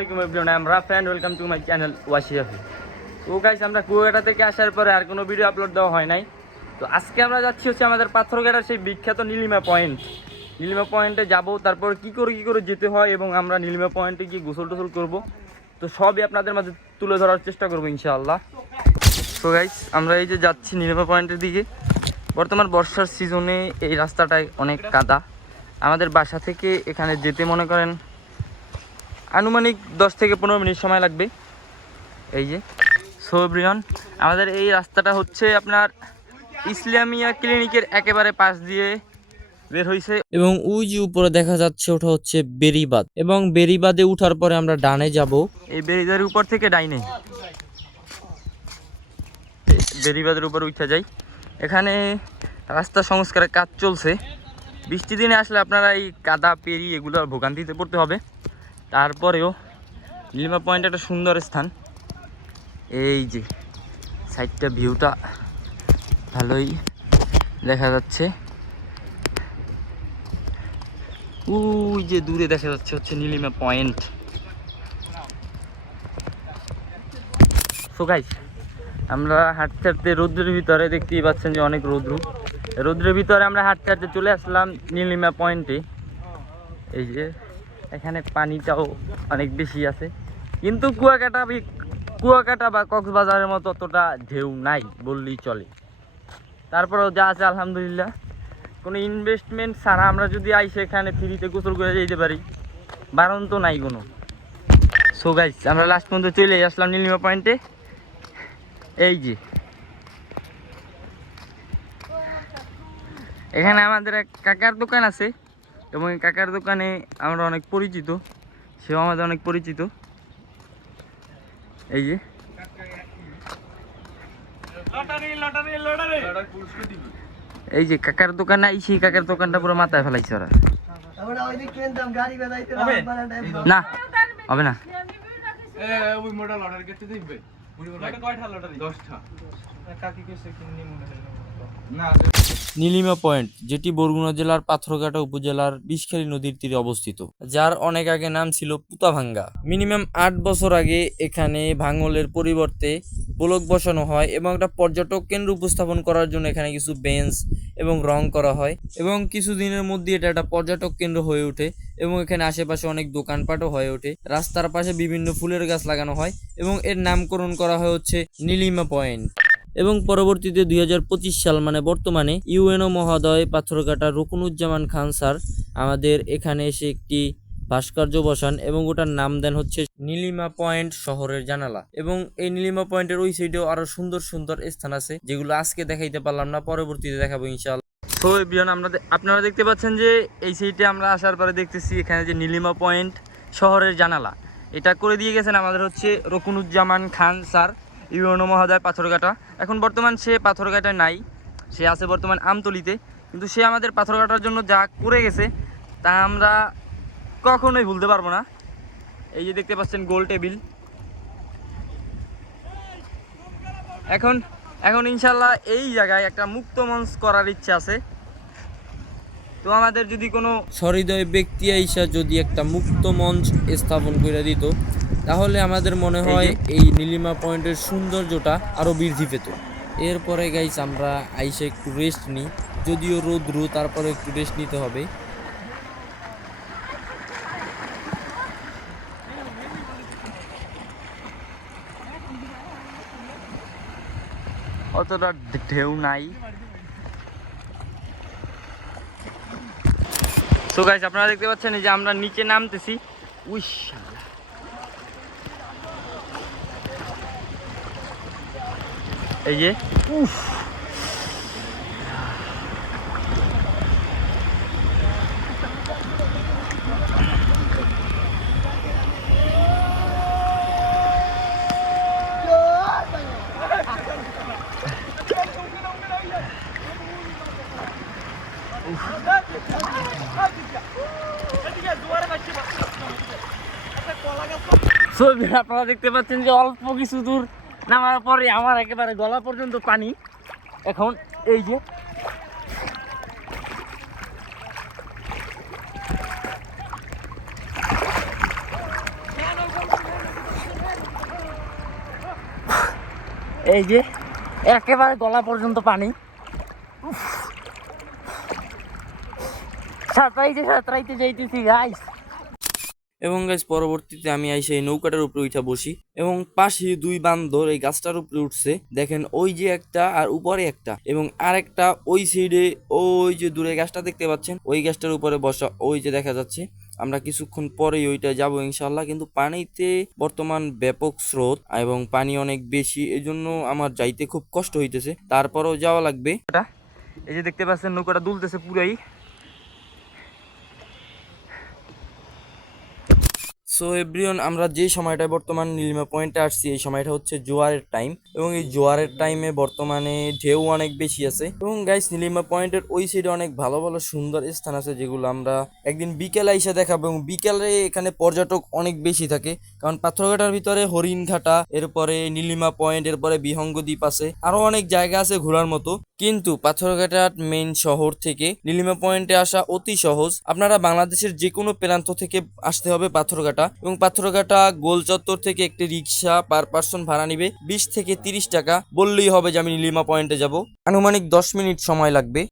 আলাইকুম everyone I am Raf and welcome to my channel Washi Rafi তো guys আমরা কুয়াকাটা থেকে আসার পরে আর কোনো ভিডিও আপলোড দেওয়া হয় নাই। তো আজকে আমরা যাচ্ছি হচ্ছে আমাদের পাথরঘাটার সেই বিখ্যাত নীলিমা পয়েন্ট নীলিমা পয়েন্টে যাব, তারপর কি করে কি করে যেতে হয় এবং আমরা নীলিমা পয়েন্টে গিয়ে গোসল টোসল করব। তো সবই আপনাদের মাঝে তুলে ধরার চেষ্টা করব, ইনশাআল্লাহ। তো গাইস আমরা এই যে যাচ্ছি নীলিমা পয়েন্টের দিকে। বর্তমান বর্ষার সিজনে এই রাস্তাটায় অনেক কাদা। আমাদের বাসা থেকে এখানে যেতে মনে করেন আনুমানিক দশ থেকে পনেরো মিনিট সময় লাগবে। এই যে সোব্রিয়ন আমাদের এই রাস্তাটা হচ্ছে আপনার ইসলামিয়া ক্লিনিকের একেবারে পাশ দিয়ে বের হয়েছে এবং ওই যে উপরে দেখা যাচ্ছে ওটা হচ্ছে বেরিবাদ এবং বেরিবাদে উঠার পরে আমরা ডানে যাব। এই বেরিবাদের উপর থেকে ডাইনে। বেরিবাদের উপর উঠা যাই। এখানে রাস্তা সংস্কারের কাজ চলছে। বৃষ্টি দিনে আসলে আপনারা এই কাদা পেরি এগুলো ভোগান্তিতে পড়তে হবে। তারপরেও নীলিমা পয়েন্ট একটা সুন্দর স্থান। এই যে, সাইডটা ভিউটা ভালোই দেখা যাচ্ছে। ওই যে দূরে দেখা যাচ্ছে হচ্ছে নীলিমা পয়েন্ট। সো আমরা হাঁটতে হাঁটতে রৌদ্রের ভিতরে দেখতেই পাচ্ছেন যে অনেক রৌদ্র। রৌদ্রের ভিতরে আমরা হাঁটতে হাঁটতে চলে আসলাম নীলিমা পয়েন্টে। এই যে এখানে পানিটাও অনেক বেশি আছে। কিন্তু কুয়াকাটা কুয়াকাটা বা কক্সবাজারের মতো অতটা ঢেউ নাই বললেই চলে। তারপরেও যা আছে আলহামদুলিল্লাহ। কোনো ইনভেস্টমেন্ট ছাড়া আমরা যদি আই সেখানে ফ্রিতে গোসল করে যেতে পারি, বারণ তো নাই কোনো। সো গাইস আমরা লাস্ট পর্যন্ত চলে আসলাম নীলিমা পয়েন্টে এই যে। এখানে আমাদের এক কাকার দোকান আছে। এবং এই কাকার দোকানে আমরা অনেক পরিচিত সেও আমাদের অনেক পরিচিত। এই যে। এই যে কাকার দোকান আই সেই কাকার দোকানটা পুরো মাথায় ফেলাইছে ওরা। না হবে না। ওই মডেল অর্ডার করতে দিবে। কয়টা লটারি? দশটা। কাকি কইছে কিনে মনে হয়। না নীলিমা পয়েন্ট, যেটি বরগুনা জেলার পাথরঘাটা উপজেলার বিষখালী নদীর তীরে অবস্থিত, যার অনেক আগে নাম ছিল পুতাভাঙ্গা। মিনিমাম আট বছর আগে এখানে ভাঙলের পরিবর্তে ব্লক বসানো হয় এবং একটা পর্যটক কেন্দ্র উপস্থাপন করার জন্য এখানে কিছু বেঞ্চ এবং রং করা হয় এবং কিছু দিনের মধ্যে এটা একটা পর্যটক কেন্দ্র হয়ে ওঠে এবং এখানে আশেপাশে অনেক দোকানপাটও হয়ে ওঠে। রাস্তার পাশে বিভিন্ন ফুলের গাছ লাগানো হয় এবং এর নামকরণ করা হয় হচ্ছে নীলিমা পয়েন্ট। এবং পরবর্তীতে দুই হাজার পঁচিশ সাল মানে বর্তমানে, ইউএনও মহোদয় পাথরঘাটা রুকনুজ্জামান খান স্যার আমাদের এখানে এসে একটি ভাস্কর্য বসান এবং ওটার নাম দেন হচ্ছে নীলিমা পয়েন্ট শহরের জানালা। এবং এই নীলিমা পয়েন্টের ওই সাইডেও আরও সুন্দর সুন্দর স্থান আছে, যেগুলো আজকে দেখাইতে পারলাম না, পরবর্তীতে দেখাবো ইনশাআল্লাহ। তো বিয়ন আমরা আপনারা দেখতে পাচ্ছেন যে এই সাইডে আমরা আসার পরে দেখতেছি এখানে যে নীলিমা পয়েন্ট শহরের জানালা। এটা করে দিয়ে গেছেন আমাদের হচ্ছে রকুনুজ্জামান খান স্যার। ইউনো মহোদয় পাথরঘাটা। এখন বর্তমান সে পাথরঘাটায় নাই। সে আছে বর্তমান আমতলিতে। কিন্তু সে আমাদের পাথরঘাটার জন্য যা করে গেছে, তা আমরা কখনোই ভুলতে পারব না। এই যে দেখতে পাচ্ছেন গোল টেবিল। এখন এখন ইনশাল্লাহ এই জায়গায় একটা মুক্ত মঞ্চ করার ইচ্ছা আছে। তো আমাদের যদি কোনো সহৃদয় ব্যক্তি আইসা যদি একটা মুক্ত মঞ্চ স্থাপন করে দিত তাহলে আমাদের মনে হয় এই নীলিমা পয়েন্টের সৌন্দর্যটা আরও বৃদ্ধি পেত। এরপরে গাইস আমরা আইসে একটু রেস্ট নিই। যদিও রোদ্রু তারপরে একটু রেস্ট নিতে হবে। অতটা ঢেউ নাই। সো গাইস আপনারা দেখতে পাচ্ছেন যে আমরা নিচে নামতেছি। উইশ এই যে উফ সো আপনারা দেখতে পাচ্ছেন যে অল্প কিছু দূর নামার পরে আমার একেবারে গলা পর্যন্ত পানি। এখন এই যে। এই যে, একেবারে গলা পর্যন্ত পানি। সাঁতরাইতে সাঁতরাইতে যাইতেছি গাইছি এবং গাছ পরবর্তীতে আমি আইসা এই নৌকাটার উপরে উঠা বসি এবং পাশে দুই বান্দর এই গাছটার উপরে উঠছে। দেখেন ওই যে একটা আর উপরে একটা এবং আরেকটা ওই সাইডে ওই যে দূরে গাছটা দেখতে পাচ্ছেন, ওই গাছটার উপরে বসা, ওই যে দেখা যাচ্ছে। আমরা কিছুক্ষণ পরেই ওইটা যাব ইনশাল্লাহ কিন্তু পানিতে বর্তমান ব্যাপক স্রোত এবং পানি অনেক বেশি এই জন্য আমার যাইতে খুব কষ্ট হইতেছে। তারপরেও যাওয়া লাগবে। এই যে দেখতে পাচ্ছেন, নৌকাটা দুলতেছে পুরাই। সো এভরিওন আমরা যে সময়টায় বর্তমান নীলিমা পয়েন্টে আসছি, এই সময়টা হচ্ছে জোয়ারের টাইম এবং এই জোয়ারের টাইমে বর্তমানে ঢেউ অনেক বেশি আছে। এবং গাইস নীলিমা পয়েন্টের ওই সাইডে অনেক ভালো ভালো, সুন্দর স্থান আছে যেগুলো আমরা একদিন বিকেলে এসে দেখাবো এবং বিকেলে এখানে পর্যটক অনেক বেশি থাকে। কারণ পাথরঘাটার ভিতরে হরিণঘাটা, এরপরে নীলিমা পয়েন্ট এরপরে বিহঙ্গ দ্বীপ আছে, আরও অনেক জায়গা আছে ঘোরার মতো। কিন্তু পাথরঘাটার মেইন শহর থেকে নীলিমা পয়েন্টে আসা অতি সহজ। আপনারা বাংলাদেশের যে কোনো প্রান্ত থেকে আসতে হবে পাথরঘাটা। এবং পাথরঘাটা গোল চত্বর থেকে একটি রিক্সা পার পার্সন ভাড়া নিবে বিশ থেকে তিরিশ টাকা। বললেই হবে যে আমি নীলিমা পয়েন্টে যাব। আনুমানিক দশ মিনিট সময় লাগবে।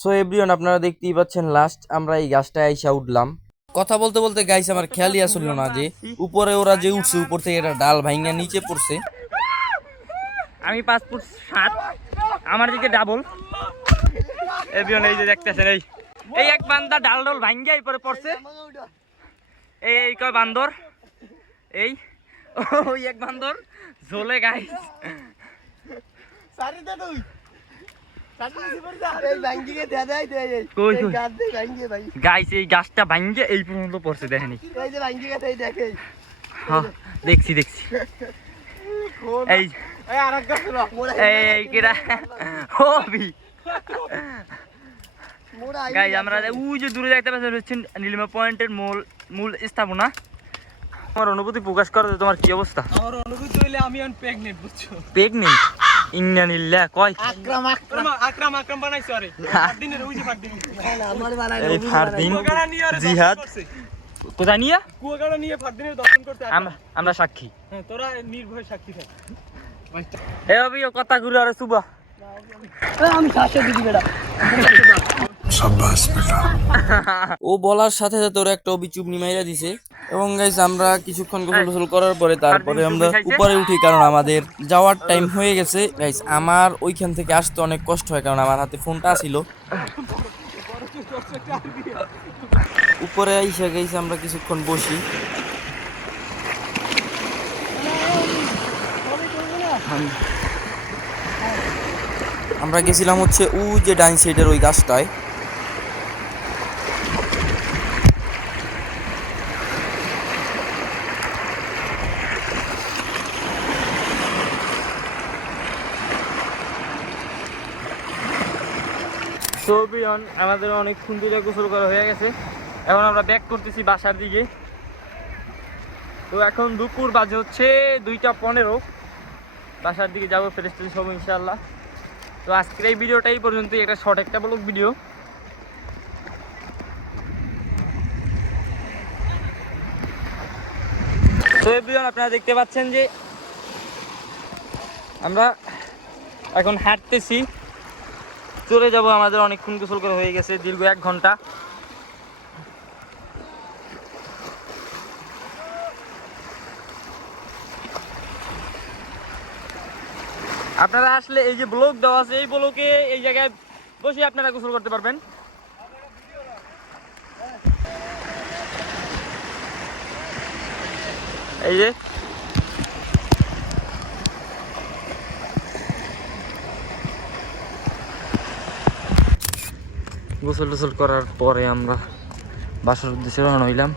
সো এভরিওন আপনারা দেখতেই পাচ্ছেন লাস্ট আমরা এই গাছটায় আইসা উঠলাম। কথা বলতে বলতে গাইস আমার খেয়ালই আসল না যে উপরে ওরা যে উঠছে, উপর থেকে একটা ডাল ভাঙ্গা নিচে পড়ছে। আমি পাঁচ ফুট সাত, আমার দিকে ডাবল এবিয়ন এই যে দেখতেছেন, এই এই এক বান্দা ডাল ডাল ভাঙ্গিয়া এই পরে পড়ছে। এই এই কয় বান্দর? এই ওই এক বান্দর? ঝোলে গাই সারিতে তুই এই গাইস গাছটা ভাঙ্গে এই পর্যন্ত পড়ছে দেখেনি? দেখছি দেখছি। এই এই কিরা হবি আমরা ওই যে দূরে দেখতে পাচ্ছি হচ্ছে নীলিমা পয়েন্টের মূল মূল স্থাপনা। আমার অনুভূতি প্রকাশ করো যে তোমার কি অবস্থা? আমার অনুভূতি হইলে আমি অন প্রেগনেন্ট বুঝছ? প্রেগনেন্ট ইন্নানিল্লাহ কয়? আক্রাম আক্রাম। আকরাম আকরাম বানাইছে আরে। দিনের ওই যে ফাকদিন আমার বানাই এই ফারদিন কুয়াকাটা নিয়ে আরে জিহাদ। করছে। কোথায় নিয়ে? কুয়াকাটা নিয়ে ফাকদিনের দর্শন করতে আমরা আমরা সাক্ষী। হ্যাঁ তোরা নির্ভয় সাক্ষী থাক। এ অবি কথা ঘুরে আরে সুবা আমি দিদি বেটা। ও বলার সাথে সাথে ওরা একটা অবিচুপ নিমাইরা দিছে। এবং গাইস আমরা কিছুক্ষণ গোসল গোসল করার পরে তারপরে আমরা উপরে উঠি, কারণ আমাদের যাওয়ার টাইম হয়ে গেছে। গাইস আমার ওইখান থেকে আসতে অনেক কষ্ট হয়, কারণ আমার হাতে ফোনটা ছিল। উপরে আইসা গাইস আমরা কিছুক্ষণ বসি। আমরা গেছিলাম হচ্ছে উ যে ডাইন সাইডের ওই গাছটায়। তো বিয়ন আমাদের অনেক সুন্দর গোসল করা হয়ে গেছে। এখন আমরা ব্যাক করতেছি বাসার দিকে। তো এখন দুপুর বাজে হচ্ছে দুইটা পনেরো। বাসার দিকে যাব ফ্রেশ ট্রেশ হব ইনশাল্লাহ তো আজকের এই ভিডিওটা এই পর্যন্তই। একটা শর্ট একটা ব্লগ ভিডিও তো এভরিওয়ান আপনারা দেখতে পাচ্ছেন যে আমরা এখন হাঁটতেছি। চলে যাব, আমাদের অনেকক্ষণ গোসল করে হয়ে গেছে, দীর্ঘ এক ঘণ্টা। আপনারা আসলে এই যে ব্লক দেওয়া আছে, এই ব্লকে, এই জায়গায় বসে আপনারা গোসল করতে পারবেন। এই যে গোসল টোসল করার পরে আমরা বাসার উদ্দেশ্যে রওনা হইলাম।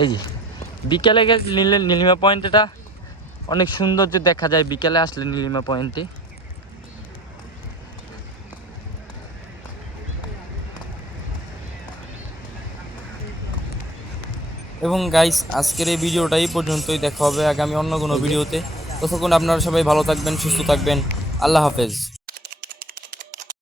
এই যে বিকেলে গেলে নীলে নীলিমা পয়েন্ট এটা। অনেক সৌন্দর্য দেখা যায় বিকেলে আসলে নীলিমা পয়েন্টে। এবং গাইস আজকের এই ভিডিওটা এই পর্যন্তই। দেখা হবে আগামী অন্য কোনো ভিডিওতে। ততক্ষণ আপনারা সবাই ভালো থাকবেন সুস্থ থাকবেন। আল্লাহ হাফেজ।